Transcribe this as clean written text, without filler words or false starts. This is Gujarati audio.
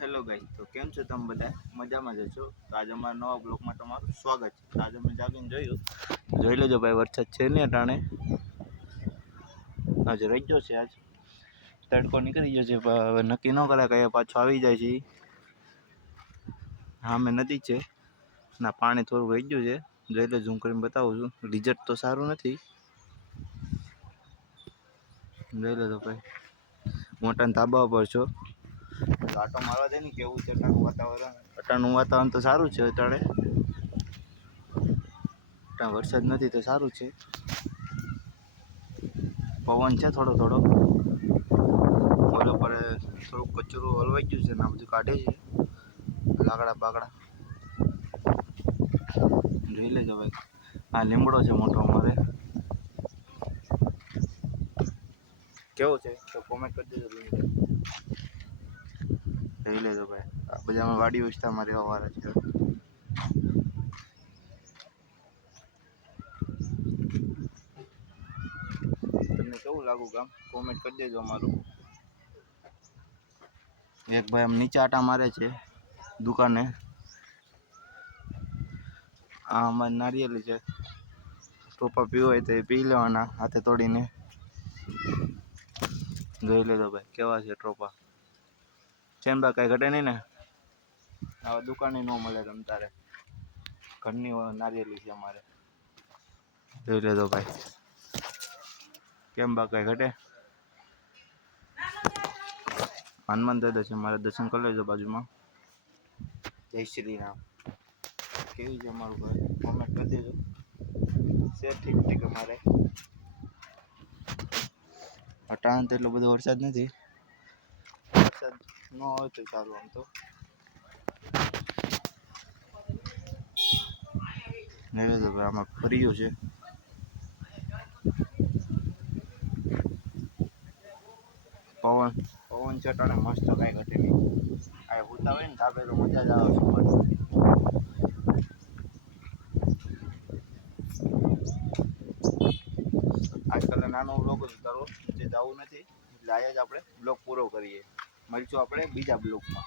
હેલો ગાઈસ, તો કેમ છો તમે બધા? મજામાં જ છો? તો આજે અમારા નવા બ્લોગમાં તમારું સ્વાગત છે. આજે મેં જાગીને જોઈ લેજો ભાઈ, વરસાદ છે ને અટાણે આજે રહી ગયો છે. આજ તડકો નીકળી ગયો છે, હવે નક્કી ન કરાય કયા પાછો આવી જાય છે. હા, મેં નદી છે ના, પાણી થોડું રહી ગયું છે. જોઈ લો, ઝૂમ કરીને બતાવું છું. રિઝલ્ટ તો સારું નથી. જોઈ લો તો ભાઈ, મોટા ધાબા પર છો. આટો મારવા દે ને, કેવું છે અટાણું વાતાવરણ તો સારું છે. અટાણે વરસાદ નથી તો સારું છે. પવન છે થોડો થોડો, ઓલો પર થોડુંક કચરું હલવાઈ ગયું છે ને આ બધું કાઢે છે, લાકડા બાકડા. જોઈ લેજો ભાઈ, આ લીમડો છે મોટો અમારે. કેવો છે તો કોમેન્ટ કરી દેજો. જોઈ લેજો ભાઈ, આ બધા અમે વાડી વિસ્તારમાં રહેવાવાળા છે. તમને કેવું લાગુ ગામ કોમેન્ટ કરી દેજો અમારું. એક ભાઈ આમ નીચે આટા મારે છે દુકાને. આ અમારી નારિયેલી છે, ટોપા પીવો હોય તો એ પી લેવાના હાથે તોડીને. જોઈ લેજો ભાઈ, કેવા છે ટોપા. ચેનબા કાંઈ ઘટે નહીં ને, આવા દુકાને ન મળે તમ તારે. ઘરની નારિયેલી છે અમારે. જોઈ લેજો ભાઈ, કેમ બા કાંઈ ઘટે. હનુમાન દાદા છે મારે, દર્શન કરી લેજો બાજુમાં. જય શ્રી રામ. કેવી છે અમારું ઘર કોમેન્ટ કરી દેજો. છે ઠીક ઠીક અમારે. અટાણ તો એટલો બધો વરસાદ નથી. વરસાદ ન હોય તો સારું. આમ તો નહીં તો ભાઈ, આમાં ફર્યું છે. પવન છે અટાણે મસ્ત, કાંઈ ઘટે નહીં. આ હોતા હોય ને ધાબે તો મજા જ આવે છે. આજકાલ નાનો બ્લોગ જ ઉતારો, જે જવું નથી એટલે આજે જ આપણે બ્લોગ પૂરો કરીએ. મળીશું આપણે બીજા બ્લોગમાં.